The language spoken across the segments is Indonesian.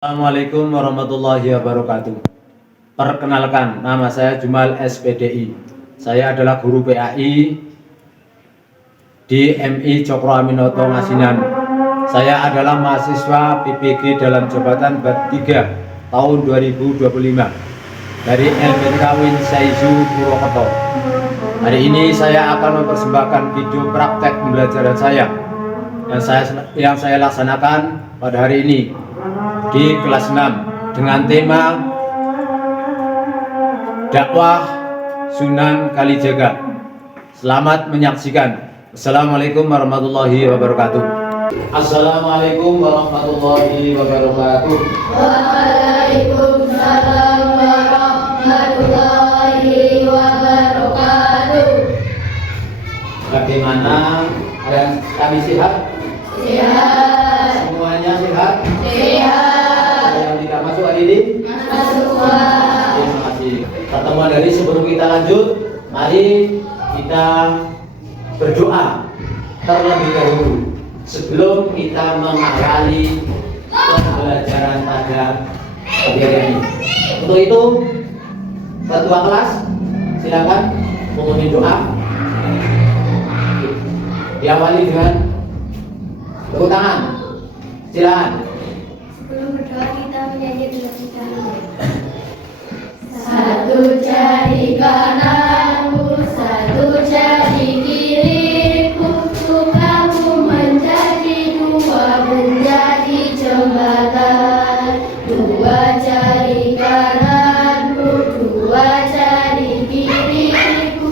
Assalamualaikum warahmatullahi wabarakatuh. Perkenalkan, nama saya Jumal SPDI. Saya adalah guru PAI di MI Cokro Aminoto Ngasinan. Saya adalah mahasiswa PPG dalam jabatan bab 3 tahun 2025 dari LPTK Win Saizu Purwokerto. Hari ini saya akan mempersembahkan video praktek pembelajaran saya yang saya laksanakan pada hari ini di kelas 6 dengan tema dakwah Sunan Kalijaga. Selamat menyaksikan. Assalamualaikum warahmatullahi wabarakatuh. Assalamualaikum warahmatullahi wabarakatuh. Waalaikumsalam warahmatullahi wabarakatuh. Bagaimana kami sehat? Sehat. Semuanya sehat? Sehat. Yang tidak masuk hari ini? Masuk. Terima kasih. Pertemuan dari sebelum kita lanjut, mari kita berdoa terlebih dahulu sebelum kita mengawali pembelajaran pada pagi hari ini. Untuk itu, ketua kelas silakan memimpin doa. Diawali dengan tepuk tangan. Silakan. Sebelum berdoa kita menyanyi dulu kita. Satu jari kananku, satu jari kiriku, kamu menjadi dua, menjadi jembatan. Dua jari kananku, dua jari kiriku,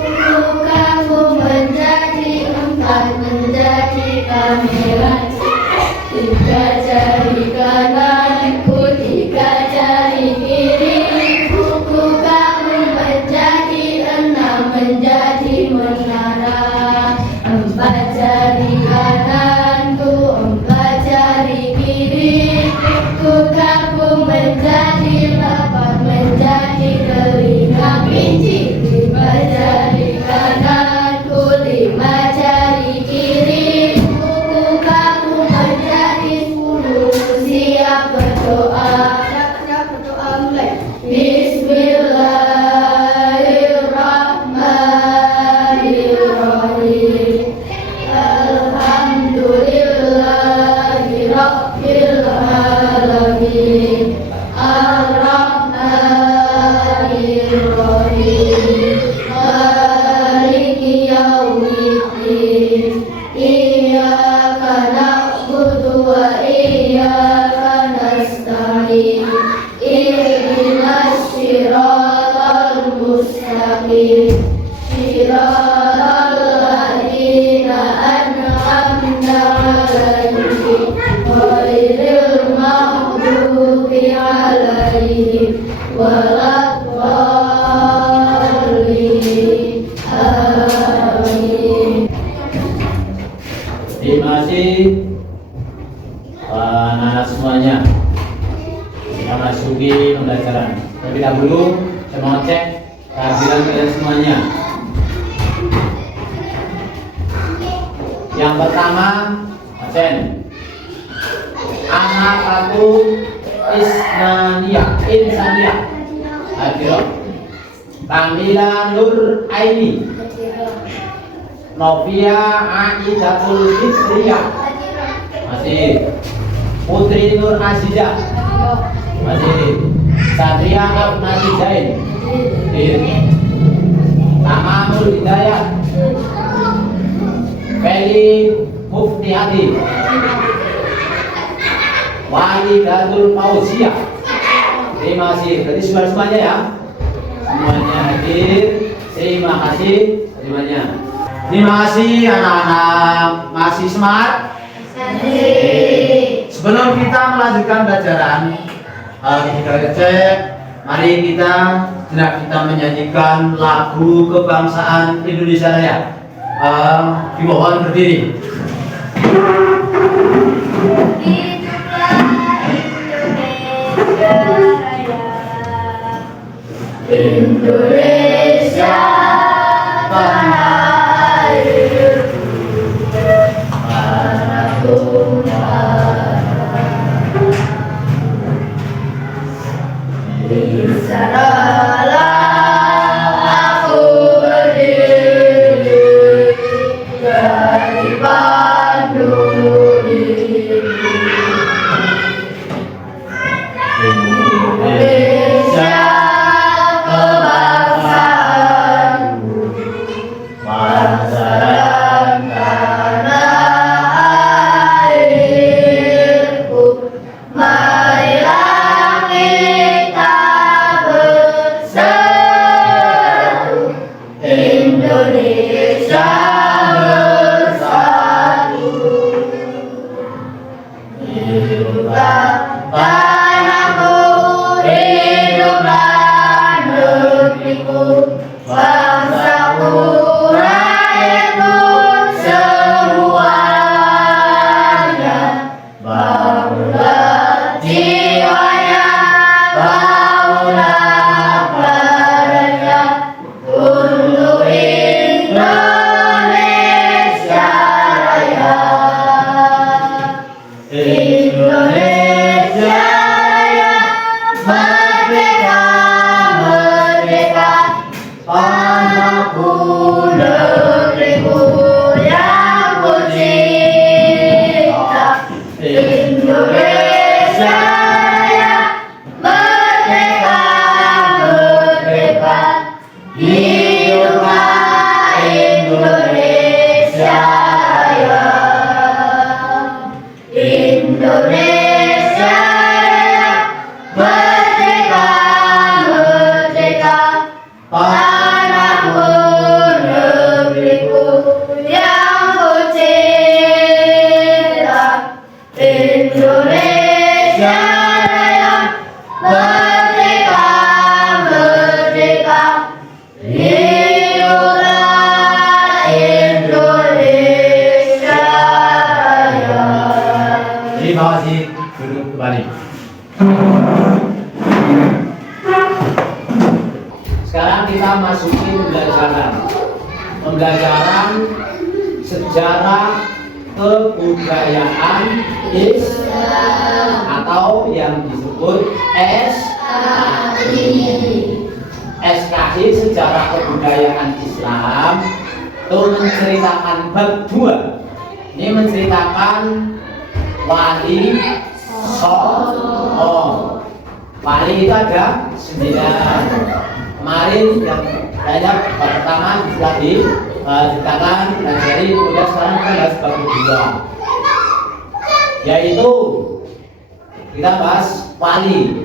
kamu menjadi empat, menjadi kamera. Tiga jari kananku, tiga jari kiriku, kamu menjadi enam, menjadi menara. Empat jari kananku, empat jari kiriku, kamu menjadi delapan, menjadi telinga kelinci. Lima jari kananku, lima jari kiriku, kamu menjadi 10. Siap berdoa. Siap berdoa mulai. Bismillahirrahmanirrahim. Alhamdulillahirabbil alamin. Ar-Rahmanir-Rahim. Maliki yaumiddin. Iyyaka na'budu wa iyyaka nasta'in. Ihdinas siratal mustaqim. Siratal ladzina an'amta 'alaihim ghairil maghdubi 'alaihim waladdallin. Amin. Terima kasih anak-anak semuanya. Kita masuki pembelajaran. Terlebih dahulu saya mau cek kehadiran kalian semuanya. Yang pertama, Asen. Anak aku Insania. Hadir. Kamila Nur Aini. Novia Aidatul Fitriyah. Masih. Putri Nur Azizah. Masih. Satria Abnati Zain. Tamamul Hidayat. Feli Muftihati. Walidatul Fauziyah. Terima kasih. Jadi semuanya ya. Semuanya hadir. Terima kasih semuanya. Terima kasih anak-anak. Masih semangat? Sebelum kita melanjutkan pelajaran, kita cek. Mari kita menyanyikan lagu kebangsaan Indonesia Raya. Dimohon berdiri. Indonesia tanah airku, tanah Tuhan. Setelah aku berdiri dari pandu ini, Indonesia kebangsaanku, bangsa dan tanah airku. Marilah kita bersatu, Indonesia bersatu. Hiduplah tanahku, hiduplah negeriku, bangsaku, rakyatku semuanya. Bangunlah jiwanya, bangunlah badannya untuk Indonesia Raya. Indonesia Raya, merdeka, merdeka, tanahku, negeriku yang ku cinta. Indonesia Raya, merdeka, merdeka, hiduplah Indonesia Raya. Indonesia Raya, merdeka, merdeka, tanahku, negeriku yang ku cinta. Indonesia Raya, merdeka, merdeka, hiduplah Indonesia Raya. Terima kasih, duduk kembali. Sekarang kita masuki pembelajaran sejarah kebudayaan Islam atau yang disebut SKI, sejarah kebudayaan Islam. Itu menceritakan bab 2. Ini menceritakan Wali Songo. Wali itu ada 9. Kemarin yang banyak pertama sudah diceritakan dan jadi kemudian sekarang kita bahas bab 2, yaitu kita bahas wali,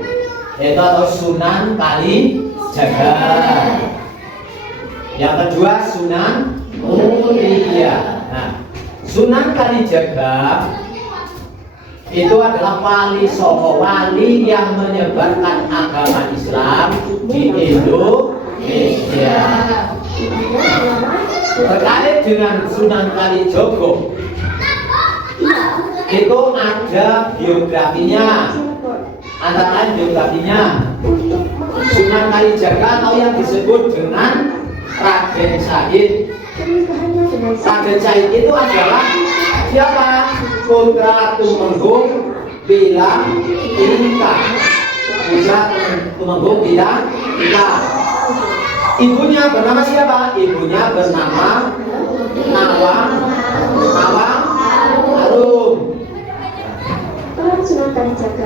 yaitu atau Sunan Kalijaga. Yang kedua Sunan Muria. Nah, Sunan Kalijaga itu adalah wali Songo, wali yang menyebarkan agama Islam di Indonesia. Terkait dengan Sunan Kalijogo, itu ada biografinya. Antara lain biografinya Sunan Kalijaga atau yang disebut dengan Raden Said. Raden Said itu adalah siapa? Putra Tumenggung Bilang Ika. Putra Tumenggung Bilang Ika. Ibunya bernama siapa? Ibunya bernama Nawang Arum.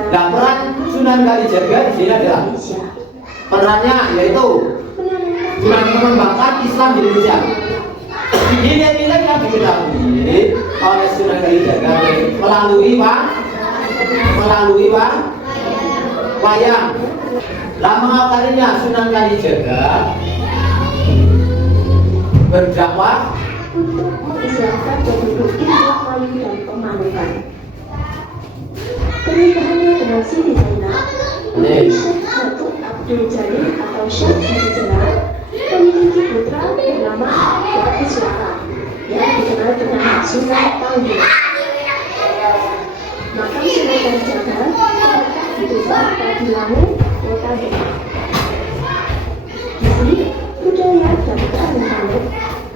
Nah, peran Sunan Kalijaga di sini adalah perannya yaitu mengembangkan Islam di Indonesia. Nilai-nilai yang diketahui oleh Sunan Kalijaga melalui wayang. Lama kalinya Sunan Kalijaga berdakwah untuk mengislamkan penduduk Indramayu dan Pemanukan. Pernikahannya dengan Siti Zainab, putri Syekh Datuk Abdul Jalil atau Syekh Siti Jenar, memiliki putra bernama Wati Suara yang dikenal dengan Sunan Kalijaga. Makam Sunan Kalijaga terletak di desa Padilangu, Kota Depok. Di sini budaya dan keagamaan.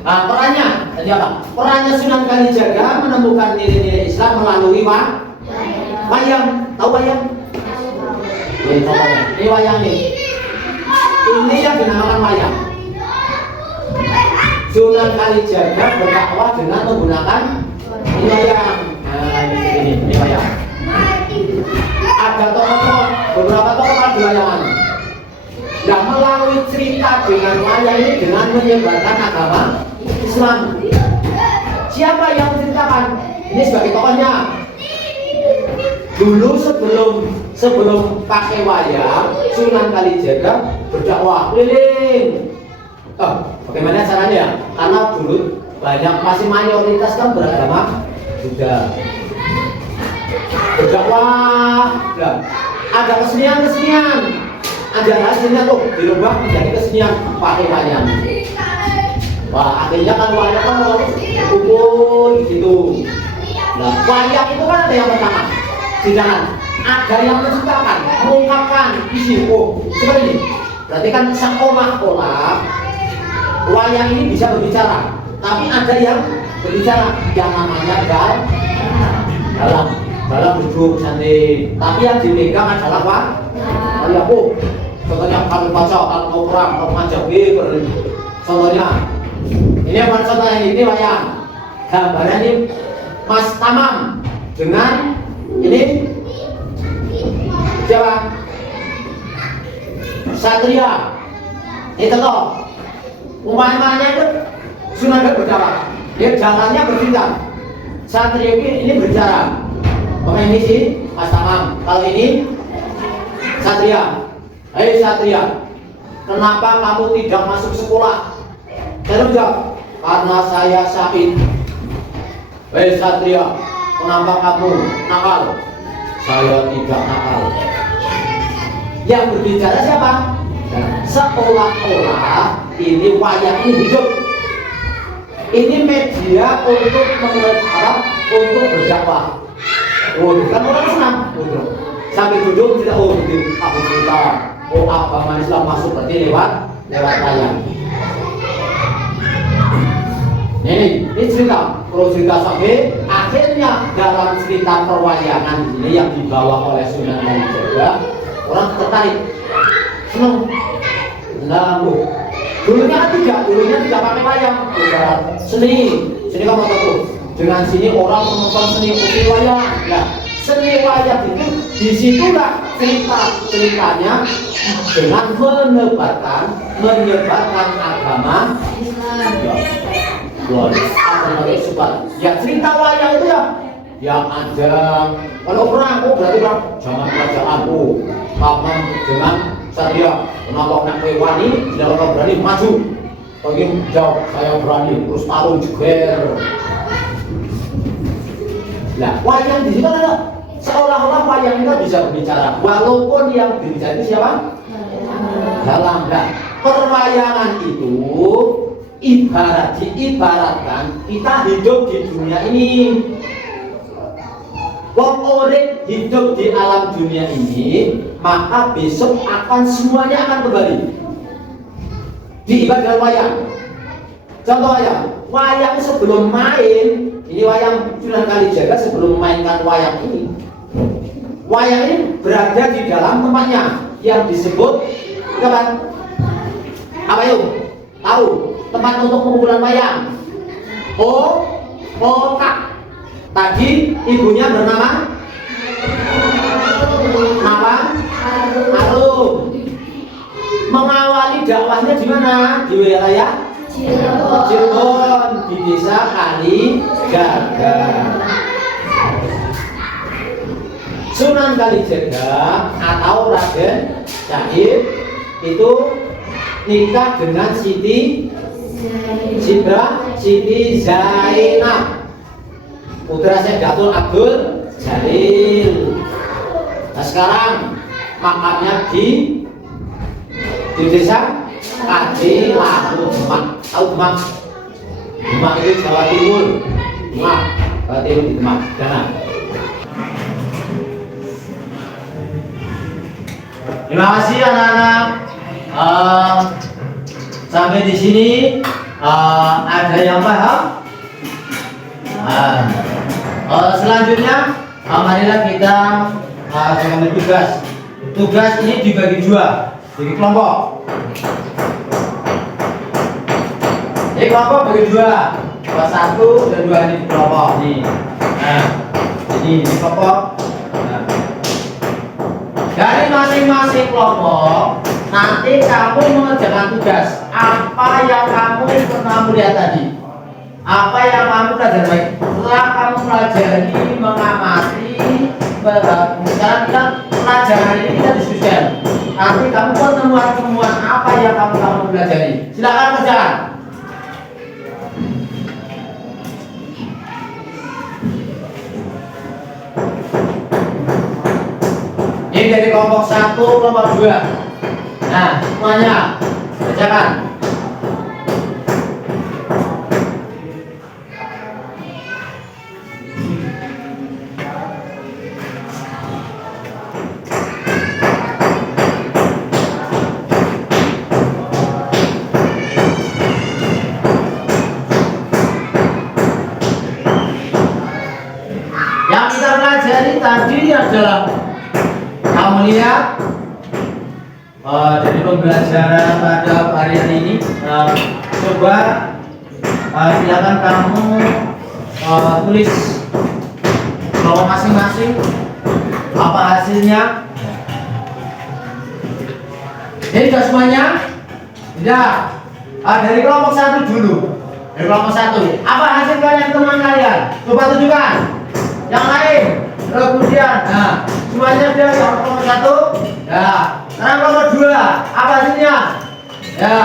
Nah, perannya tadi apa? Perannya Sunan Kalijaga menemukan nilai-nilai Islam melalui wayang. Tahu wayang? Ini contohnya, ini wayang nih. Ini yang dinamakan wayang. Sunan Kalijaga berdakwah dengan menggunakan ini wayang. Nah, ini wayang. Ada tokoh, beberapa tokoh kan di wayangan. Yang melalui cerita dengan wayang ini dengan menyebarkan agama Islam. Siapa yang menceritakan? Ini sebagai tokohnya. Dulu sebelum pakai wayang, Sunan Kalijaga berdakwah keliling. Bagaimana caranya? Karena dulu banyak masih mayoritas kan beragama Buddha. Berdakwah, ada kesenian, ada hasilnya tuh dirubah menjadi kesenian pakai wayang. Wah, akhirnya kan wayang kan harus kumpul gitu. Nah, wayang itu kan ada yang pertama. Jangan ada yang menciptakan, mengungkapkan isi seperti ini. Berarti kan seolah-olah wayang ini bisa berbicara, tapi ada yang berbicara yang namanya dalam duduk santai. Tapi yang dipegang adalah wayang. Contohnya kalau baca, kalau mau perang, kalau ngajak contohnya ini apa contohnya ini wayang. Gambarnya ini Mas Tamam dengan ini siapa? Satria. Itu toh. Umpamanya itu Sunan berdakwah. Dia jalannya berbicara. Satria ini berbicara. Pemain ini sih Mas Tamam. Kalau ini Satria. Hei Satria, kenapa kamu tidak masuk sekolah? Saya jawab, karena saya sakit. Hei Satria, kenapa kamu nakal? Saya tidak nakal. Yang berbicara siapa? Seolah-olah ini wayang ini hidup. Ini media untuk mengharap untuk berdakwah. Kan orang senang. Sambil duduk tidak aku cerita. Agama Islam masuk berarti lewat wayang. Ini cerita, kalau cerita sampai akhirnya dalam cerita perwayangan ini yang dibawa oleh Sunan Kalijaga, orang tertarik, senang. Lalu dulunya tidak pakai wayang, seni kamu tahu. Dengan sini orang menonton seni wayang. Nah, seni wayang itu disitulah ceritanya dengan menyebarkan agama Islam. Ya cerita wayang itu ya ada. Kalau perang, berarti perang jangan kerajaan. Kapan dengan Satria, kenapa nak wani tidak berani maju? Bagi jawab saya berani terus tarung jeger. Nah, wayang di situ ada seolah-olah wayang itu bisa berbicara, walaupun yang berbicara itu siapa? Dalam. Nah, perwayangan itu diibaratkan kita hidup di dunia ini. Wong urip hidup di alam dunia ini, maka besok semuanya akan kembali. Diibaratkan wayang. Contoh wayang sebelum main, ini wayang Sunan Kalijaga sebelum mainkan wayang ini. Wayang ini berada di dalam tempatnya yang disebut apa yuk? Tahu? Tempat untuk pengumpulan wayang. Kak. Tadi ibunya bernama Arum. Mengawali dakwahnya di mana? Di wilayah Cirebon, di desa Kalijaga. Sunan Kalijaga atau Raden Syahid itu nikah dengan Siti Zainab, putra Syekh Abdul Jalil. Nah sekarang makamnya di desa Kadilan, Demak. Tahu Demak? Demak itu Jawa Timur. Demak, Jawa Timur di Demak. Jangan. Terima kasih anak-anak. Sampai di sini ada yang paham? Selanjutnya marilah kita mengambil tugas. tugas ini dibagi dua, bagi kelompok. Ini kelompok bagi dua, kelas 1 dan 2 ini di kelompok nih. Nah, ini di kelompok. Nah, dari masing-masing kelompok nanti kamu mengerjakan tugas apa yang kamu pernah melihat tadi, apa yang kamu pelajari. Setelah kamu pelajari, mengamati, sekarang kita pelajaran ini kita diskusikan. Nanti kamu temuan apa yang kamu pelajari. Silakan kerjakan. Ini dari kelompok 1, kelompok 2. Nah, semuanya kerjakan. Yang kita pelajari tadi adalah kamu lihat dari pembelajaran pada hari ini, coba silakan kamu tulis kelompok masing-masing apa hasilnya. Ini sudah semuanya? Tidak. Dari kelompok 1 dulu. Dari kelompok 1. Apa hasil kalian teman kalian? Coba tunjukkan. Yang lain. Kemudian, nah, semuanya sudah yang kelompok 1. Ya. Sekarang kelompok 2. Apa hasilnya? Ya.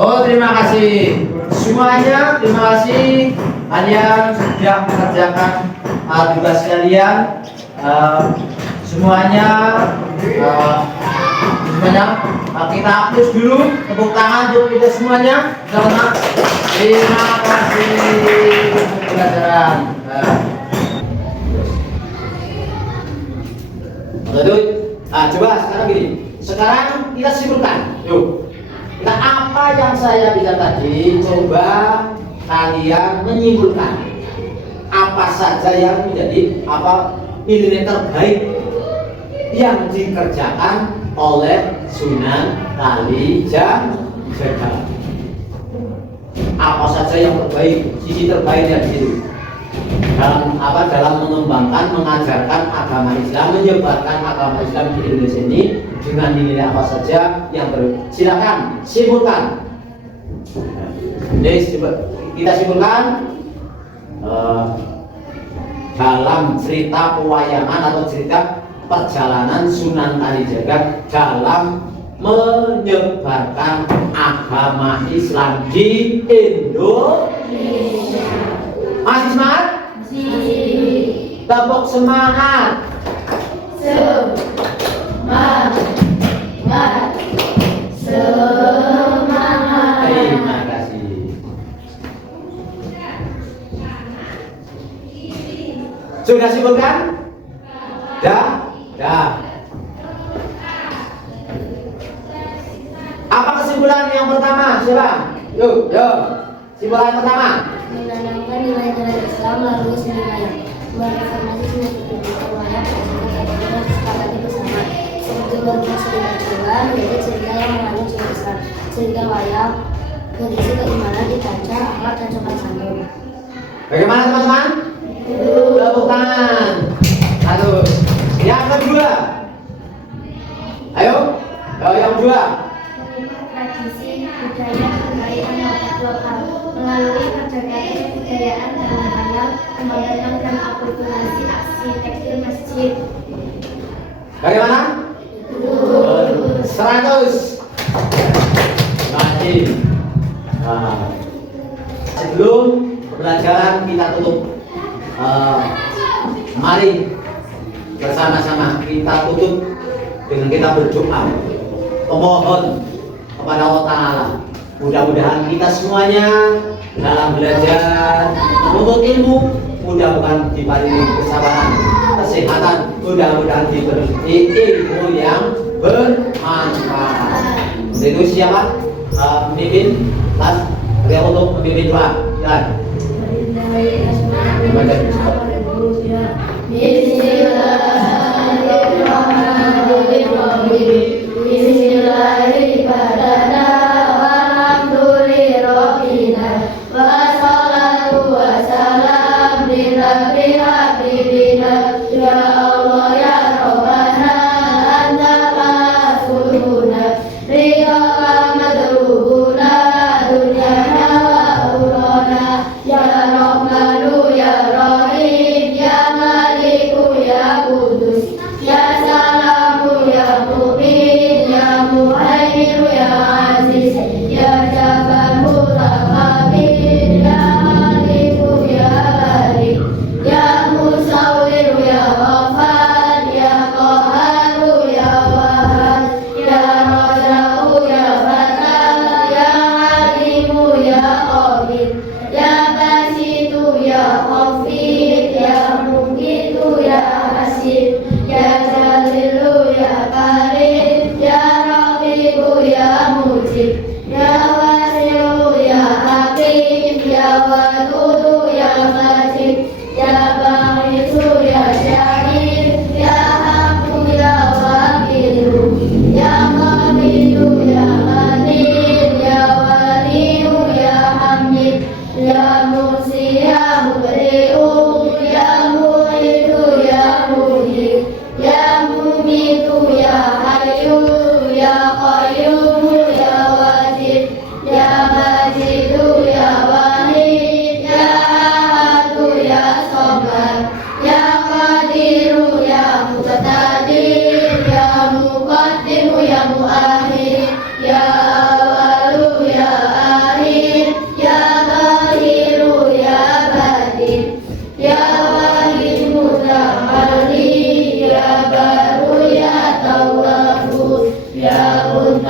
Oh, terima kasih. Semuanya, terima kasih. Kalian sudah mengerjakan tugas kalian. Semuanya kita hapus dulu. Tepuk tangan untuk kita semuanya. Selamat. Terima kasih untuk pelajaran. Betul. Coba sekarang gini. Sekarang kita simpulkan. Yuk. Kita apa yang saya bilang tadi, coba kalian menyimpulkan apa saja yang menjadi nilai terbaik yang dikerjakan oleh Sunan Kalijaga. Apa saja yang terbaik, sisi terbaiknya itu dalam mengembangkan, mengajarkan agama Islam, menyebarkan agama Islam di Indonesia ini dengan nilai apa saja yang silakan simpulkan. Jadi kita simpulkan dalam cerita pewayangan atau cerita perjalanan Sunan Kalijaga dalam menyebarkan agama Islam di Indonesia. Masih semangat? Tepuk semangat. Semangat. Semangat. Terima kasih. Sudah simpulkan? Dah. Apa kesimpulan yang pertama? Siapa? Yuk. Simpulan pertama. Menanamkan nilai-nilai Islam melalui seni wayang. Mereformasi seni wayang berdasarkan kesepakatan bersama. Seperti berupa cerita Jawa menjadi cerita yang mengandung cerita Islam. Cerita wayang berisi keimanan, dibaca, akhlak dan sopan santun. Bagaimana teman-teman? Tepuk tangan. Satu. Yang kedua. Ayo. Yang kedua. Tradisi budaya kebudayaan lokal melalui perjalanan kebudayaan dan wayang, pembangunan dan akulturasi arsitektur masjid. Bagaimana? 100. Masih. Sebelum pelajaran kita tutup, mari bersama-sama kita tutup dengan kita berdoa, memohon kepada Allah Ta'ala. Mudah-mudahan kita semuanya dalam belajar menuntut ilmu, mudah-mudahan diparingi kesabaran, kesehatan, mudah-mudahan diberi ilmu yang bermanfaat. Itu siapa? Pemimpin kelas beliau untuk memimpin doa. Dan Bismillahirrahmanirrahim.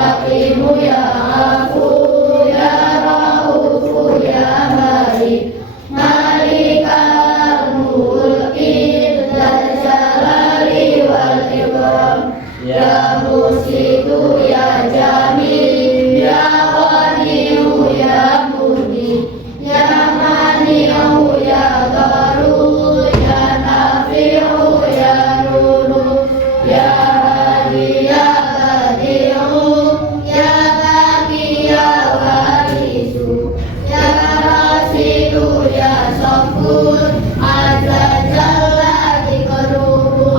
Rahimu ya Afu ya Raufu ya Malik Malikal mulki dzal jalali wal ikram ya Musitu ya Jamil ya Ghaniyu ya Muni ya Maniyu ya Daru ya Nafi'u ya Nuru ya Hadi ya Badi'u ya Baqi ya Warisu ya Rasidu ya Safur Azza Jalla Dikaruhu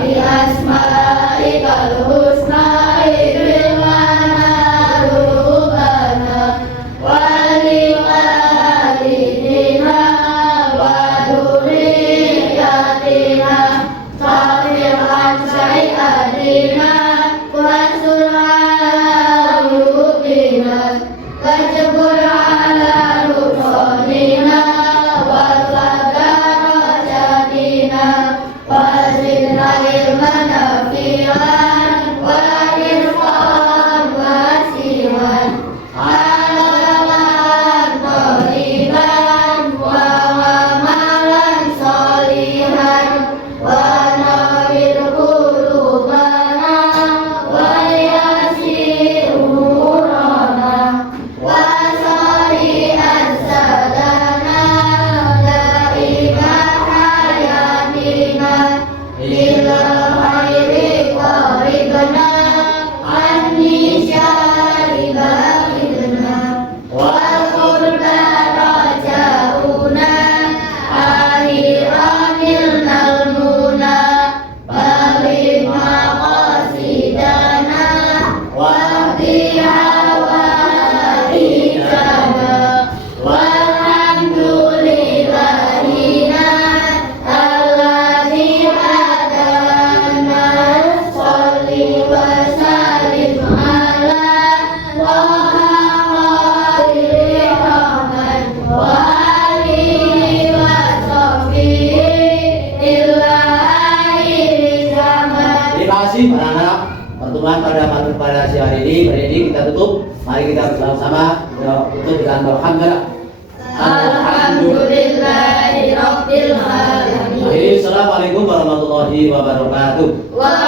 bi asma'ikal husna irwana rubana wali walidina wa duriyatina tafiqan syai'adina wa surayubina wajbur ala rukunina wa qadarajatina wa zidna ilman nafi'an wa rizqan wasi'an halalan thayyiban wa amalan sholihan wa nawwir qulubana wa yassir umurana wa sari'an sadana da'iman hayatina ila khairi qaribna anni syari ba'idna wa qurba rajauna akhiranil nalmuna balik maqasidana wa bihawarijana walhamdulillahina alladzi hadana sholli wa sallim ala khairil rahman wa alihi wa sahbihi illa akhir zaman. Terima kasih para anak. Pertemuan pada siang hari ini kita tutup. Mari kita bersama-sama tutup dengan alhamdulillah. Alhamdulillahi rabbil alamin. Assalamualaikum warahmatullahi wabarakatuh. Wa